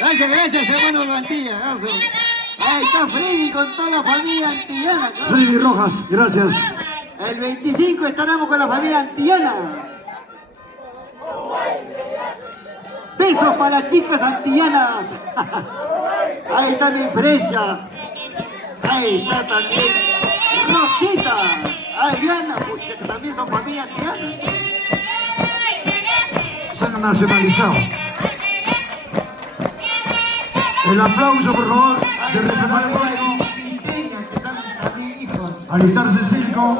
Gracias, hermano Mantilla. Ahí está Freddy con toda la familia antillana. Freddy Rojas, gracias. El 25 estaremos con la familia antillana. Besos para las chicas antillanas. Ahí está mi Fresia. Ahí está también Rosita. Adriana, pucha, que también son familia antillana. Se han nacionalizado. El aplauso, por favor, de retomar el juego. Alistarse el circo.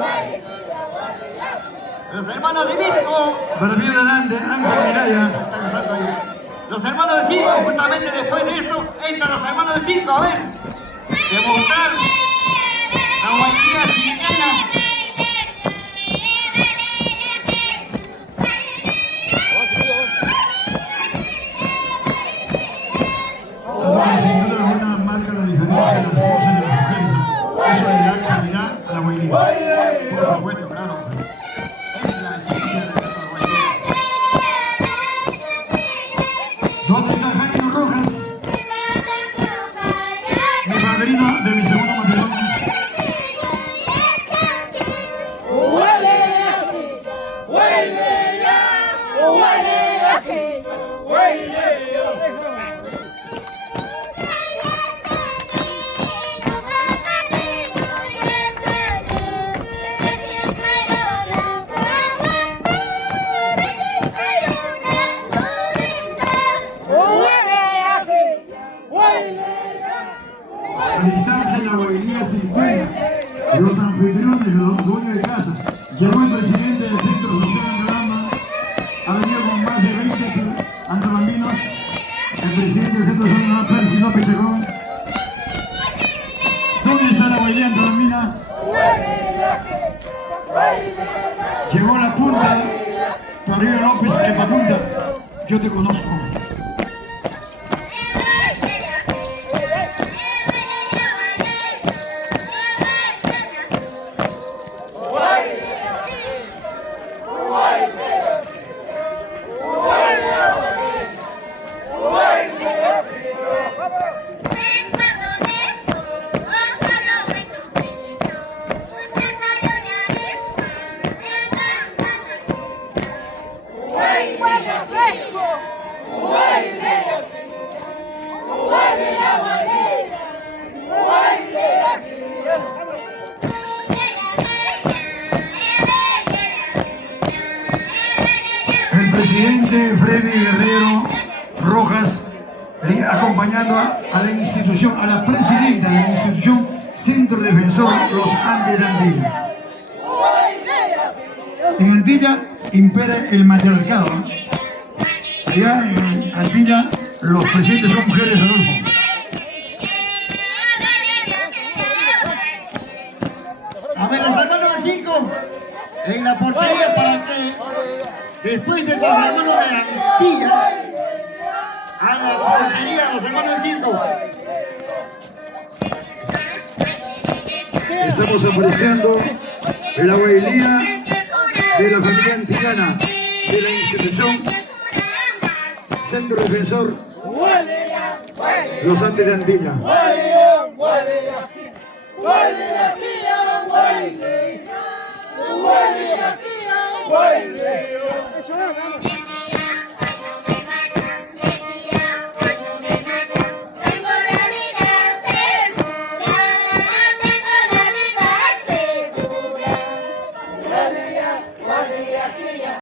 Los hermanos de Mirko. Perfil delante, Ángel Miraya. Los hermanos de circo, justamente después de esto, entran los hermanos de circo, a ver. Demostrar la guayquilla mexicana. Sin duda alguna marca la diferencia de las voces de las mujeres. Eso le da calidad a la guaynía. Por supuesto, claro. Es la esencia de esta guaynía. ¿Dónde está Jaime Rojas? Mi padrino de mi segundo matrimonio. Alistarse en la guaynía 50, los anfitriones, los dueños de casa. Llegó el presidente del Centro Social Andorama, ha venido con más de 20 andorambinos, el presidente del Centro Social Andorama, Percy López Chacón. ¿Dónde está la guaynía andorambina? Llegó a la punta, Toribio López, que pa' punta, yo te conozco. El presidente Freddy Guerrero Rojas, acompañando a la institución, a la presidenta de la institución Centro Defensor Los Andes de Antilla. En Antilla impera el matriarcado, ¿no? Allá en Antilla los presidentes son mujeres, Adolfo. A ver, los hermanos de cinco en la portería para que después de que los hermanos de Antilla a la portería, los hermanos de cinco. Estamos ofreciendo la guaynía de la familia antillana de la institución Centro Defensor Los Andes de Antilla.